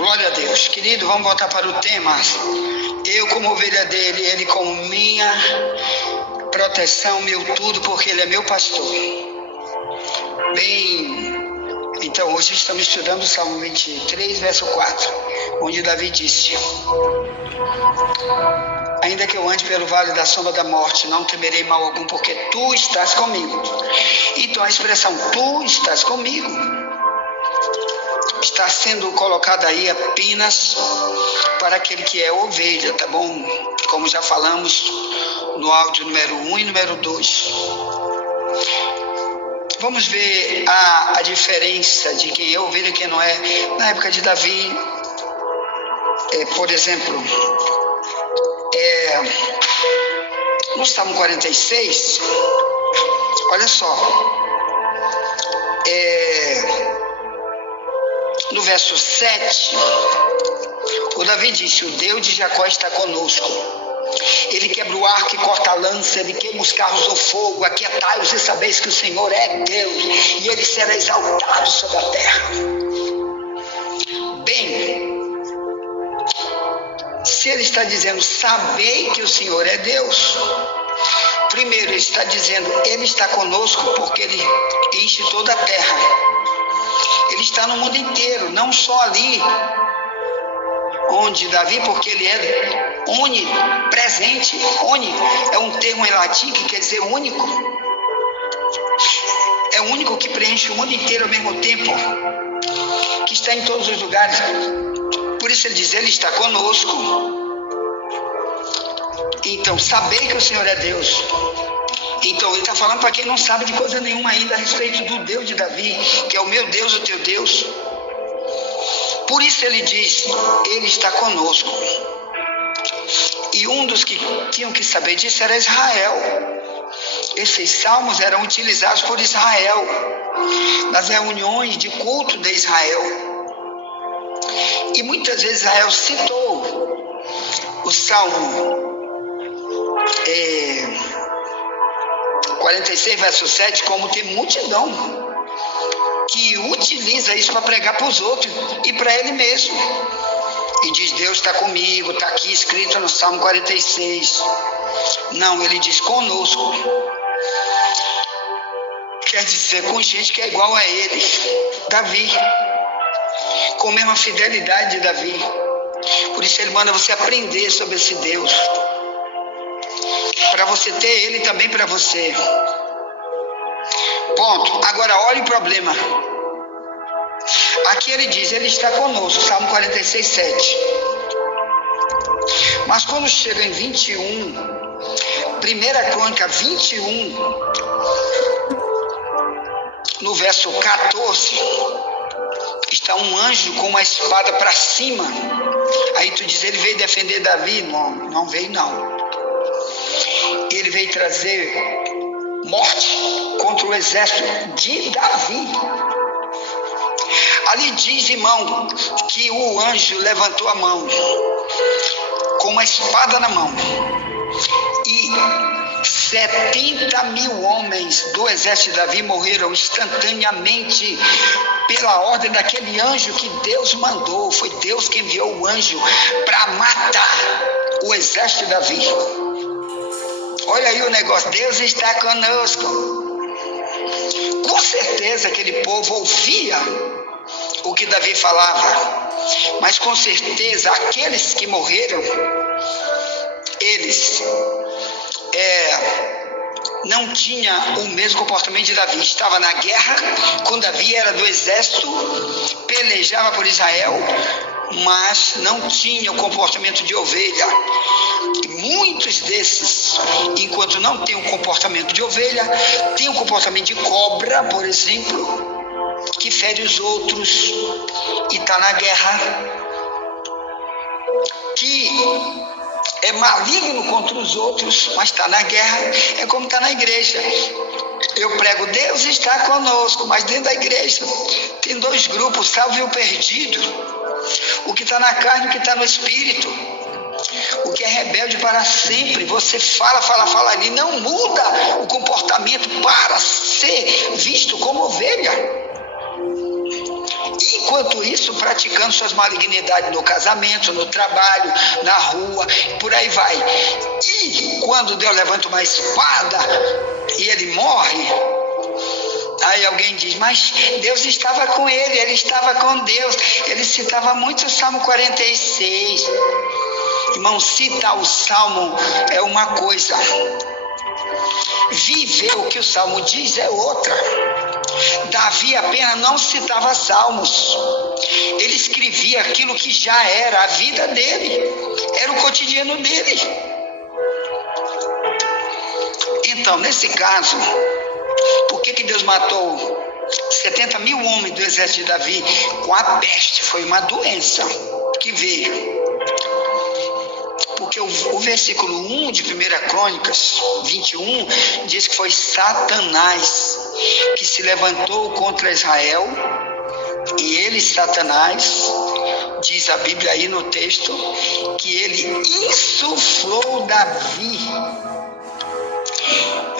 Glória a Deus. Querido, vamos voltar para o tema. Eu como ovelha dele, ele como minha proteção, meu tudo, porque ele é meu pastor. Bem, então hoje estamos estudando o Salmo 23, verso 4, onde Davi disse: ainda que eu ande pelo vale da sombra da morte, não temerei mal algum, porque tu estás comigo. Então a expressão tu estás comigo está sendo colocada aí apenas para aquele que é ovelha, tá bom? Como já falamos no áudio número 1 e número 2. Vamos ver a diferença de quem é ovelha e quem não é. Na época de Davi, por exemplo, no Salmo 46, olha só, no verso 7, o Davi disse: o Deus de Jacó está conosco. Ele quebra o arco e corta a lança, ele queima os carros do fogo. Aquietai-vos e sabeis que o Senhor é Deus, e ele será exaltado sobre a terra. Bem, se ele está dizendo, sabei que o Senhor é Deus, primeiro ele está dizendo, ele está conosco porque ele enche toda a terra. Ele está no mundo inteiro, não só ali onde Davi, porque ele é onipresente. Oni é um termo em latim que quer dizer único. É o único que preenche o mundo inteiro ao mesmo tempo, que está em todos os lugares. Por isso ele diz, ele está conosco. Então, saber que o Senhor é Deus. Então, ele está falando para quem não sabe de coisa nenhuma ainda a respeito do Deus de Davi, que é o meu Deus, o teu Deus. Por isso ele diz, ele está conosco. E um dos que tinham que saber disso era Israel. Esses salmos eram utilizados por Israel nas reuniões de culto de Israel. E muitas vezes Israel citou o Salmo 46, verso 7, como tem multidão que utiliza isso para pregar para os outros e para ele mesmo. E diz, Deus está comigo, está aqui escrito no Salmo 46. Não, ele diz conosco. Quer dizer, com gente que é igual a ele, Davi, com a mesma fidelidade de Davi. Por isso ele manda você aprender sobre esse Deus, para você ter ele também para você. Ponto. Agora olha o problema. Aqui ele diz, ele está conosco, Salmo 46, 7. Mas quando chega em 21, 1 Crônica 21, no verso 14, está um anjo com uma espada para cima. Aí tu diz, ele veio defender Davi? Não, não veio não. Ele veio trazer morte contra o exército de Davi. Ali diz, irmão, que o anjo levantou a mão com uma espada na mão e 70 mil homens do exército de Davi morreram instantaneamente pela ordem daquele anjo que Deus mandou. Foi Deus que enviou o anjo para matar o exército de Davi. Olha aí o negócio, Deus está conosco. Com certeza aquele povo ouvia o que Davi falava, mas com certeza aqueles que morreram, eles não tinham o mesmo comportamento de Davi. Estava na guerra com Davi, era do exército, pelejava por Israel, mas não tinha o comportamento de ovelha. E muitos desses, enquanto não tem o comportamento de ovelha, tem o comportamento de cobra, por exemplo, que fere os outros e está na guerra, que é maligno contra os outros, mas está na guerra. É como está na igreja. Eu prego, Deus está conosco, mas dentro da igreja tem dois grupos, salvo e o perdido. O que está na carne e o que está no espírito. O que é rebelde para sempre. Você fala ali, não muda o comportamento para ser visto como ovelha. Enquanto isso, praticando suas malignidades no casamento, no trabalho, na rua, por aí vai. E quando Deus levanta uma espada e ele morre, aí alguém diz, mas Deus estava com ele estava com Deus. Ele citava muito o Salmo 46. Irmão, citar o Salmo é uma coisa, viver o que o Salmo diz é outra. Davi apenas não citava salmos, ele escrevia aquilo que já era a vida dele, era o cotidiano dele. Então, nesse caso, por que Deus matou 70 mil homens do exército de Davi com a peste? Foi uma doença que veio. Porque o versículo 1 de 1 Crônicas 21 diz que foi Satanás que se levantou contra Israel, e ele, Satanás, diz a Bíblia aí no texto, que ele insuflou Davi.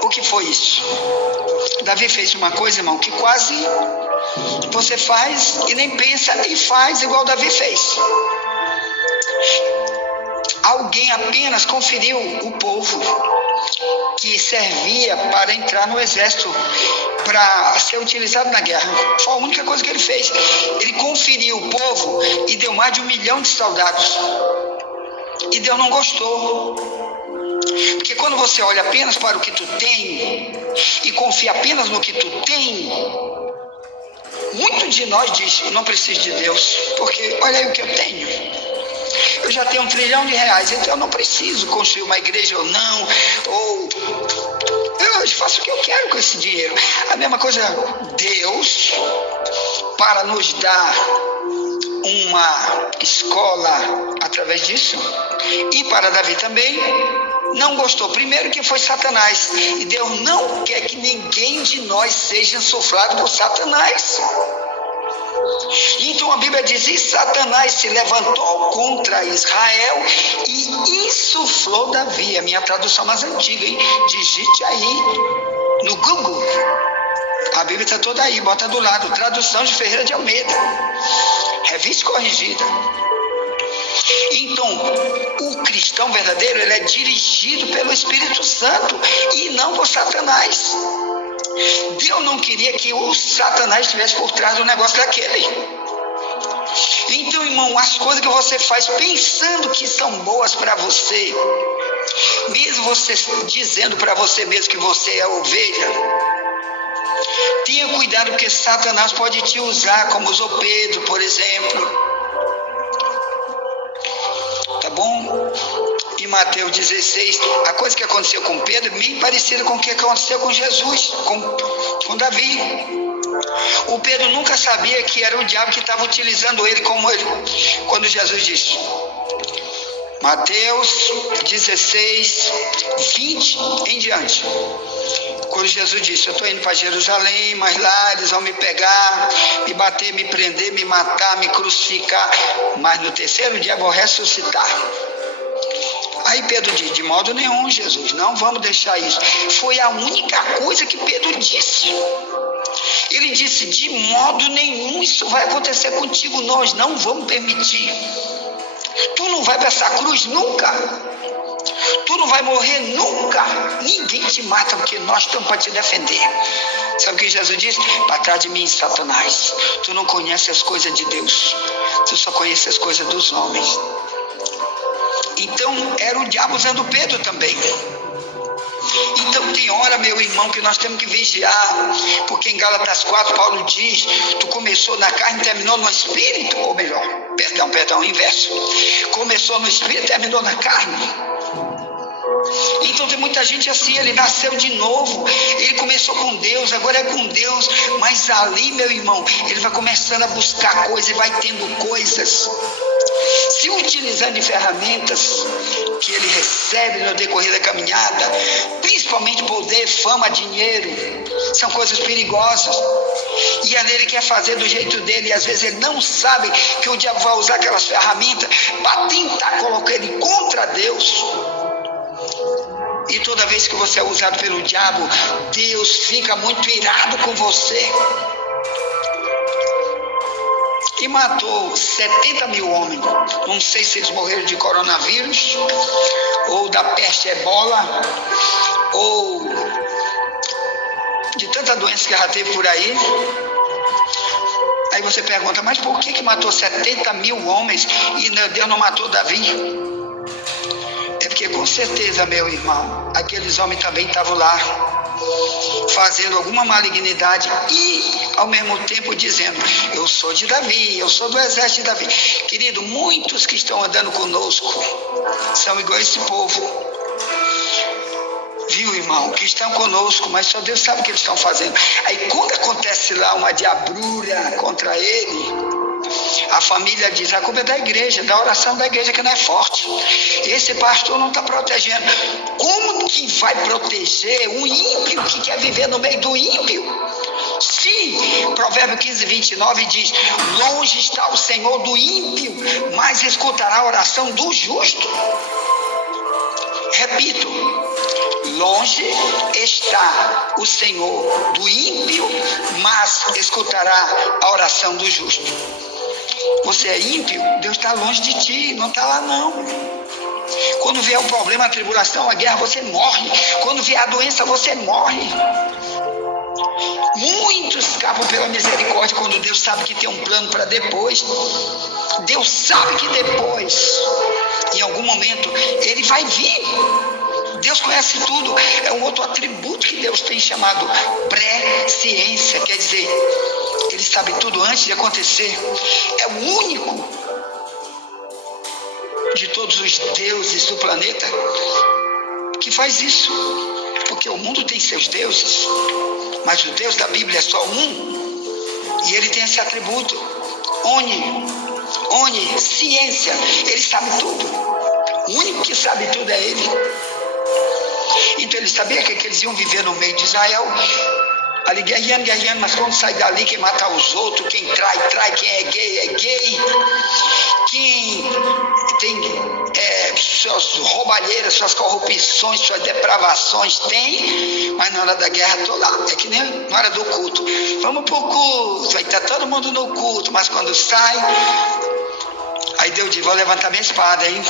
O que foi isso? Davi fez uma coisa, irmão, que quase você faz e nem pensa e faz igual Davi fez. Alguém apenas conferiu o povo que servia para entrar no exército, para ser utilizado na guerra. Foi a única coisa que ele fez. Ele conferiu o povo e deu mais de 1 milhão de soldados. E Deus não gostou. Porque quando você olha apenas para o que tu tem e confia apenas no que tu tem, muito de nós diz, não preciso de Deus, porque olha aí o que eu tenho. Eu já tenho R$1 trilhão, então eu não preciso construir uma igreja ou não, ou eu faço o que eu quero com esse dinheiro. A mesma coisa, Deus, para nos dar uma escola através disso, e para Davi também, não gostou. Primeiro que foi Satanás, e Deus não quer que ninguém de nós seja insuflado por Satanás. Então a Bíblia diz, e Satanás se levantou contra Israel e insuflou Davi. É a minha tradução mais antiga, hein? Digite aí no Google, a Bíblia está toda aí, bota do lado, tradução de Ferreira de Almeida, revista corrigida. Então, o cristão verdadeiro, ele é dirigido pelo Espírito Santo e não por Satanás. Deus não queria que o Satanás estivesse por trás do negócio daquele. Então, irmão, as coisas que você faz pensando que são boas para você, mesmo você dizendo para você mesmo que você é ovelha, tenha cuidado, porque Satanás pode te usar, como usou Pedro, por exemplo. Tá bom? Em Mateus 16, a coisa que aconteceu com Pedro é bem parecida com o que aconteceu com Jesus, com Davi. O Pedro nunca sabia que era o diabo que estava utilizando ele como ele. Quando Jesus disse, Mateus 16, 20 em diante, quando Jesus disse, eu estou indo para Jerusalém, mas lá eles vão me pegar, me bater, me prender, me matar, me crucificar, mas no terceiro dia vou ressuscitar. Aí Pedro diz, de modo nenhum, Jesus, não vamos deixar isso. Foi a única coisa que Pedro disse. Ele disse, de modo nenhum isso vai acontecer contigo, nós não vamos permitir. Tu não vai para essa cruz nunca. Tu não vai morrer nunca. Ninguém te mata, porque nós estamos para te defender. Sabe o que Jesus disse? Para trás de mim, Satanás. Tu não conhece as coisas de Deus. Tu só conhece as coisas dos homens. Então, era o diabo usando Pedro também. Então, tem hora, meu irmão, que nós temos que vigiar, porque em Gálatas 4, Paulo diz, tu começou na carne e terminou no espírito, ou melhor, perdão, inverso. Começou no espírito e terminou na carne. Então tem muita gente assim, ele nasceu de novo, ele começou com Deus, agora é com Deus, mas ali, meu irmão, ele vai começando a buscar coisas e vai tendo coisas, se utilizando de ferramentas que ele recebe no decorrer da caminhada, principalmente poder, fama, dinheiro, são coisas perigosas, e ele quer fazer do jeito dele, e às vezes ele não sabe que o diabo vai usar aquelas ferramentas para tentar colocar ele contra Deus. E toda vez que você é usado pelo diabo, Deus fica muito irado com você. e matou 70 mil homens. Não sei se eles morreram de coronavírus, ou da peste ebola, ou de tanta doença que já teve por aí. Aí você pergunta, mas por que matou 70 mil homens e Deus não matou Davi? É porque com certeza, meu irmão, aqueles homens também estavam lá, fazendo alguma malignidade e ao mesmo tempo dizendo, eu sou de Davi, eu sou do exército de Davi. Querido, muitos que estão andando conosco são igual a esse povo. Viu, irmão, que estão conosco, mas só Deus sabe o que eles estão fazendo. Aí quando acontece lá uma diabrura contra ele, a família diz, a culpa é da igreja, da oração da igreja que não é forte. Esse pastor não está protegendo. Como que vai proteger um ímpio que quer viver no meio do ímpio? Se Provérbio 15, 29 diz, longe está o Senhor do ímpio, mas escutará a oração do justo. Repito, longe está o Senhor do ímpio, mas escutará a oração do justo. Você é ímpio, Deus está longe de ti, não está lá não. Quando vier o problema, a tribulação, a guerra, você morre. Quando vier a doença, você morre. Muitos escapam pela misericórdia quando Deus sabe que tem um plano para depois. Deus sabe que depois, em algum momento, Ele vai vir. Deus conhece tudo. É um outro atributo que Deus tem chamado presciência. Quer dizer, Ele sabe tudo antes de acontecer. É o único de todos os deuses do planeta que faz isso. Porque o mundo tem seus deuses, mas o Deus da Bíblia é só um. E Ele tem esse atributo. Onisciência. Ele sabe tudo. O único que sabe tudo é Ele. Então ele sabia que eles iam viver no meio de Israel, ali guerreando, mas quando sai dali, quem matar os outros, quem trai, quem é gay, quem tem suas roubalheiras, suas corrupções, suas depravações, tem, mas na hora da guerra estou lá, é que nem na hora do culto, vamos pro culto, vai estar todo mundo no culto, mas quando sai, aí Deus diz, vou levantar minha espada, hein?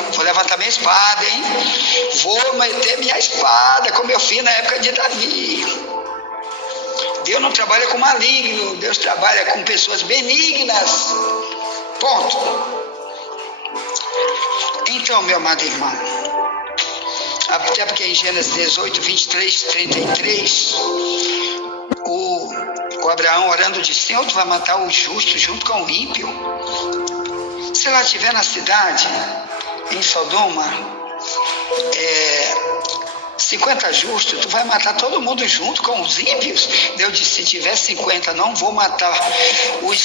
Vou meter minha espada, como eu fiz na época de Davi. Deus não trabalha com maligno, Deus trabalha com pessoas benignas. Ponto. Então, meu amado irmão, até porque em Gênesis 18, 23, 33, o Abraão orando disse, Senhor, tu vai matar o justo junto com o ímpio? Se lá estiver na cidade, em Sodoma, 50 justos, tu vai matar todo mundo junto com os ímpios? Deus disse, se tiver 50, não vou matar os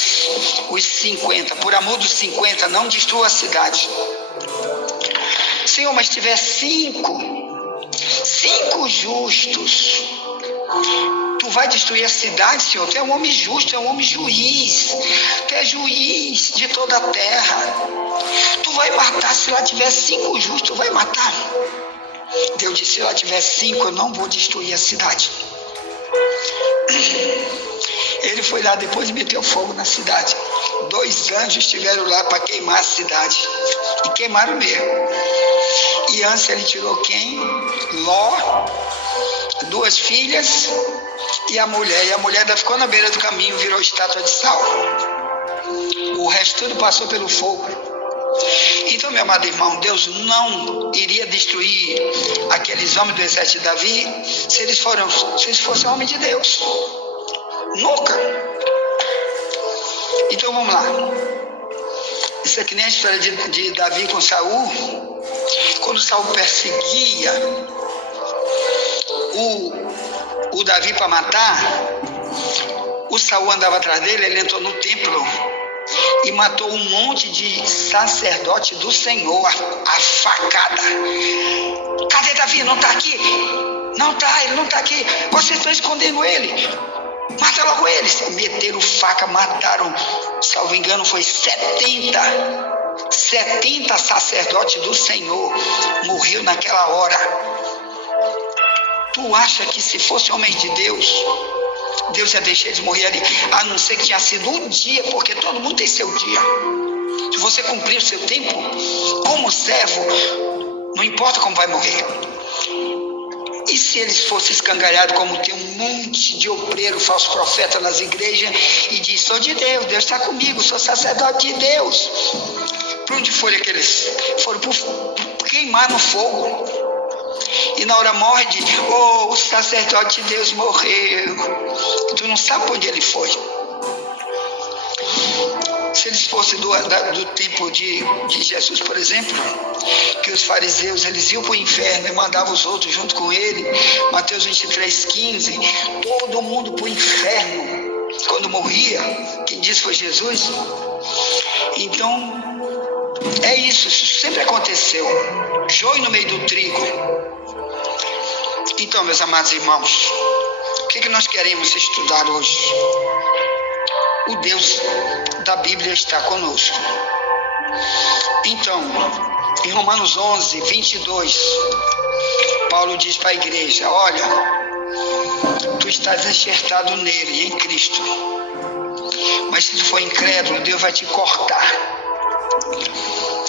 50. Por amor dos 50, não destrua a cidade. Senhor, mas se tiver 5 justos, tu vai destruir a cidade, Senhor? Tu é um homem justo, tu é um homem juiz. Tu é juiz de toda a terra. Tu vai matar, se lá tiver 5 justos, tu vai matar. Deus disse, se lá tiver 5, eu não vou destruir a cidade. Ele foi lá depois e meteu fogo na cidade. 2 anjos estiveram lá para queimar a cidade. E queimaram mesmo. E antes ele tirou quem? Ló, 2 filhas e a mulher. E a mulher ainda ficou na beira do caminho, virou estátua de sal. O resto tudo passou pelo fogo. Então, meu amado irmão, Deus não iria destruir aqueles homens do exército de Davi se eles fossem homens de Deus. Nunca. Então vamos lá. Isso é que nem a história de Davi com Saul. Quando Saul perseguia o Davi para matar, o Saul andava atrás dele, ele entrou no templo e matou um monte de sacerdote do Senhor, a facada. Cadê Davi? Não está aqui? Não está, ele não está aqui. Vocês estão escondendo ele. Mata logo eles. Meteram faca, mataram, salvo engano, foi 70 sacerdotes do Senhor. Morreu naquela hora. Tu acha que se fosse homem de Deus, Deus ia deixar eles morrer ali, a não ser que tinha sido um dia, porque todo mundo tem seu dia. Se você cumprir o seu tempo, como servo, não importa como vai morrer. E se eles fossem escangalhados, como tem um monte de obreiro, falso profeta nas igrejas, e diz, sou de Deus, Deus está comigo, sou sacerdote de Deus. Para onde foram que eles foram? Queimar no fogo. E na hora morre de, o sacerdote de Deus morreu. Tu não sabe para onde ele foi. Se eles fossem do tempo de Jesus, por exemplo, que os fariseus, eles iam para o inferno e mandavam os outros junto com ele, Mateus 23:15, todo mundo para o inferno, quando morria, quem disse foi Jesus. Então, é isso sempre aconteceu, joio no meio do trigo. Então, meus amados irmãos, o que nós queremos estudar hoje? O Deus da Bíblia está conosco. Então, em Romanos 11:22, Paulo diz para a igreja, olha, tu estás enxertado nele, em Cristo, mas se tu for incrédulo, Deus vai te cortar.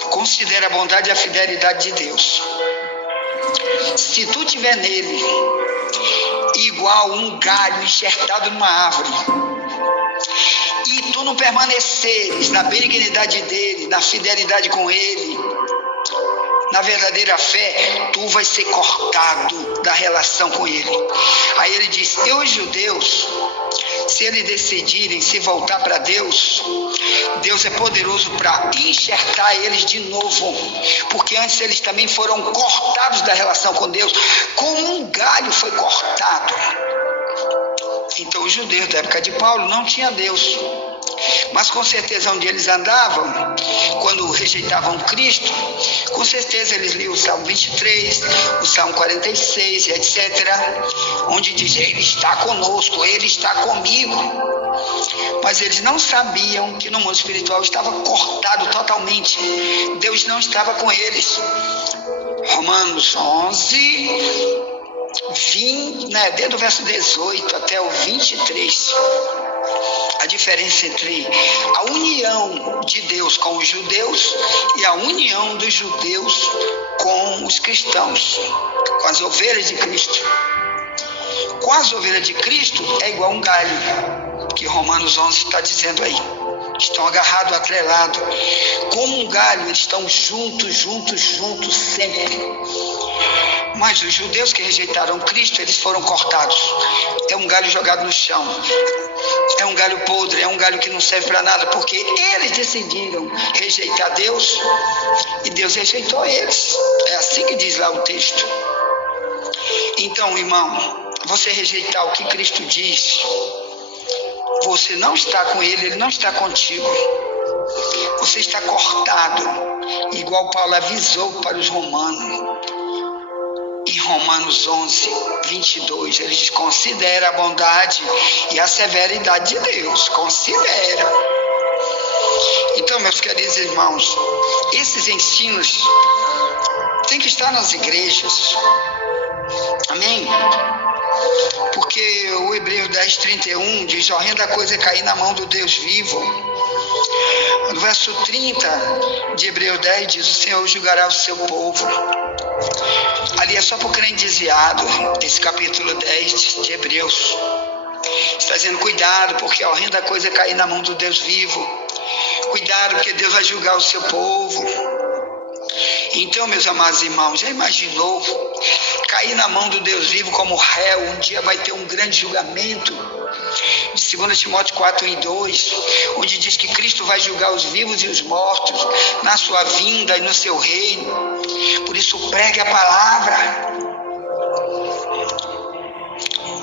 Considera a bondade e a fidelidade de Deus. Se tu estiver nele, igual um galho enxertado numa árvore, e tu não permaneceres na benignidade dele, na fidelidade com ele, na verdadeira fé, tu vais ser cortado da relação com ele. Aí ele diz, e os judeus, se eles decidirem se voltar para Deus, Deus é poderoso para enxertar eles de novo, porque antes eles também foram cortados da relação com Deus, como um galho foi cortado. Então os judeus da época de Paulo não tinham Deus, mas com certeza onde eles andavam, quando rejeitavam Cristo, com certeza eles liam o Salmo 23, o Salmo 46, etc., onde diz, ele está conosco, ele está comigo. Mas eles não sabiam que no mundo espiritual estava cortado totalmente, Deus não estava com eles. Romanos 11, desde o verso 18 até o 23, a diferença entre a união de Deus com os judeus e a união dos judeus com os cristãos, com as ovelhas de Cristo. Com as ovelhas de Cristo é igual um galho, que Romanos 11 está dizendo aí. Estão agarrados, atrelados. Como um galho, eles estão juntos sempre. Mas os judeus que rejeitaram Cristo, eles foram cortados. É um galho jogado no chão. É um galho podre, é um galho que não serve para nada, porque eles decidiram rejeitar Deus e Deus rejeitou eles. É assim que diz lá o texto. Então, irmão, você rejeitar o que Cristo diz, você não está com ele não está contigo. Você está cortado, igual Paulo avisou para os romanos. Em Romanos 11:22, ele diz, considera a bondade e a severidade de Deus, considera. Então, meus queridos irmãos, esses ensinos têm que estar nas igrejas, amém? Porque o Hebreus 10:31 diz, horrenda coisa é cair na mão do Deus vivo. No verso 30 de Hebreus 10 diz, o Senhor julgará o seu povo. Ali é só para o crente desviado, esse capítulo 10 de Hebreus. Está dizendo, cuidado, porque a horrenda coisa é cair na mão do Deus vivo. Cuidado, porque Deus vai julgar o seu povo. Então, meus amados irmãos, já imaginou cair na mão do Deus vivo como réu? Um dia vai ter um grande julgamento. De 2 Timóteo 4:2, onde diz que Cristo vai julgar os vivos e os mortos na sua vinda e no seu reino. Por isso, pregue a palavra.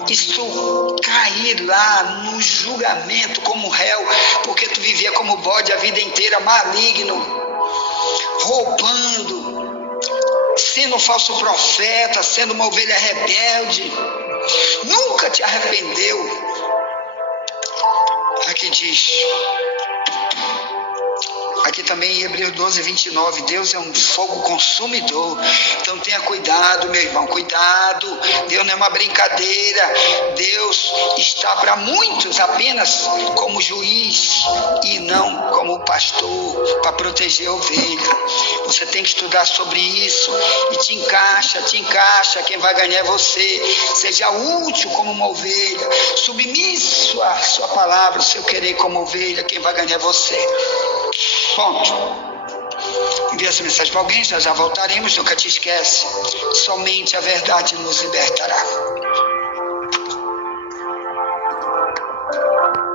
Isso cair lá no julgamento como réu, porque tu vivia como bode a vida inteira, maligno, roubando, sendo um falso profeta, sendo uma ovelha rebelde, nunca te arrependeu. Aqui diz, Aqui também em Hebreus 12, 29, Deus é um fogo consumidor. Então tenha cuidado, meu irmão, cuidado. Deus não é uma brincadeira. Deus está para muitos apenas como juiz e não como pastor, para proteger a ovelha. Você tem que estudar sobre isso e te encaixa. Quem vai ganhar é você. Seja útil como uma ovelha, submisso à sua palavra, o seu querer como ovelha. Quem vai ganhar é você. Ponto. Envia essa mensagem para alguém, já voltaremos. Nunca te esquece, somente a verdade nos libertará.